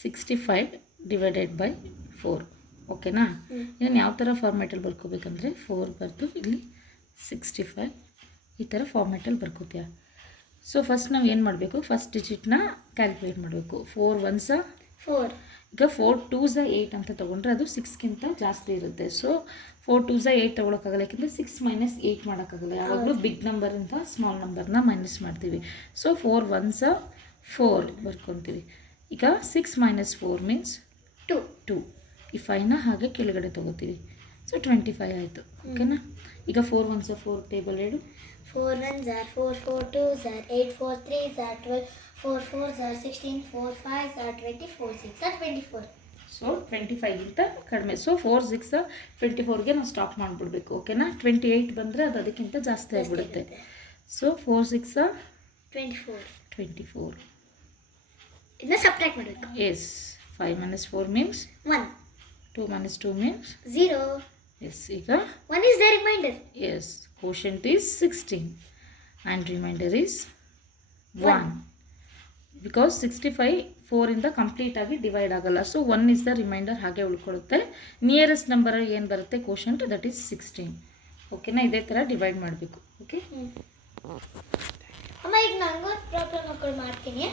65 divided by 4. ಓಕೆನಾ? ಇದನ್ನು ಯಾವ ಥರ ಫಾರ್ಮ್ಯಾಟಲ್ಲಿ ಬರ್ಕೋಬೇಕಂದ್ರೆ 4 ಬರೆದು ಇಲ್ಲಿ 65 ಈ ಥರ ಫಾರ್ಮ್ಯಾಟಲ್ಲಿ ಬರ್ಕೋತೀಯ. ಸೊ ಫಸ್ಟ್ ನಾವು ಏನು ಮಾಡಬೇಕು, ಫಸ್ಟ್ ಡಿಜಿಟ್ನ ಕ್ಯಾಲ್ಕುಲೇಟ್ ಮಾಡಬೇಕು. 4 1s 4. ಈಗ 4 2s 8 ಅಂತ ತೊಗೊಂಡ್ರೆ ಅದು 6ಗಿಂತ ಜಾಸ್ತಿ ಇರುತ್ತೆ. ಸೊ 4 2s 8 ತೊಗೊಳಕ್ಕಾಗಲ್ಲ, ಯಾಕೆಂದರೆ 6 ಮೈನಸ್ 8 ಮಾಡೋಕ್ಕಾಗಲ್ಲ. ಯಾವಾಗಲೂ ಬಿಗ್ ನಂಬರಿಂದ ಸ್ಮಾಲ್ ನಂಬರ್ನ ಮೈನಸ್ ಮಾಡ್ತೀವಿ. So 4 1s 4 ಬರ್ಕೊತೀವಿ. ಈಗ 6 ಮೈನಸ್ 4 ಮೀನ್ಸ್ 2. ಈ 5ನ ಹಾಗೆ ಕೆಳಗಡೆ ತೊಗೋತೀವಿ. ಸೊ 25 ಆಯಿತು. ಓಕೆನಾ? ಈಗ 4 1s 4 ಟೇಬಲ್ ಹೇಳು. 4 1s 4, 4 2s 8, 4 3s 12, 4 4s 16, 4 5s 20, 4 6s 24. So 25ಗಿಂತ ಕಡಿಮೆ. ಸೊ 4 6 24ಗೆ ನಾವು ಸ್ಟಾಪ್ ಮಾಡಿಬಿಡ್ಬೇಕು. ಓಕೆನಾ? 28 ಬಂದರೆ ಅದು ಅದಕ್ಕಿಂತ ಜಾಸ್ತಿ ಆಗಿಬಿಡುತ್ತೆ. ಸೊ 4 6 24. ಇದನ್ನ ಸಬ್ಟ್ರಾಕ್ಟ್ ಮಾಡಬೇಕು. S. 5 minus 4 means 1. 2 minus 2 means 0. Yes. ಈಗ 1 is the remainder. Yes. Quotient is 16 and remainder is 1. Because 65 4 ಇಂದ ಕಂಪ್ಲೀಟ್ ಆಗಿ ಡಿವೈಡ್ ಆಗಲ್ಲ. ಸೊ 1 is the remainder ಹಾಗೆ ಉಳ್ಕೊಳ್ಳುತ್ತೆ. ನಿಯರೆಸ್ಟ್ ನಂಬರ್ ಏನು ಬರುತ್ತೆ quotient, ದಟ್ ಈಸ್ 16. ಓಕೆನಾ? ಇದೇ ಥರ ಡಿವೈಡ್ ಮಾಡಬೇಕು. ಓಕೆ ಅಮ್ಮ ಈಗ ನಂಗೊಂದು ಪ್ರಾಬ್ಲಮ್ ಮಾಡ್ತೀನಿ.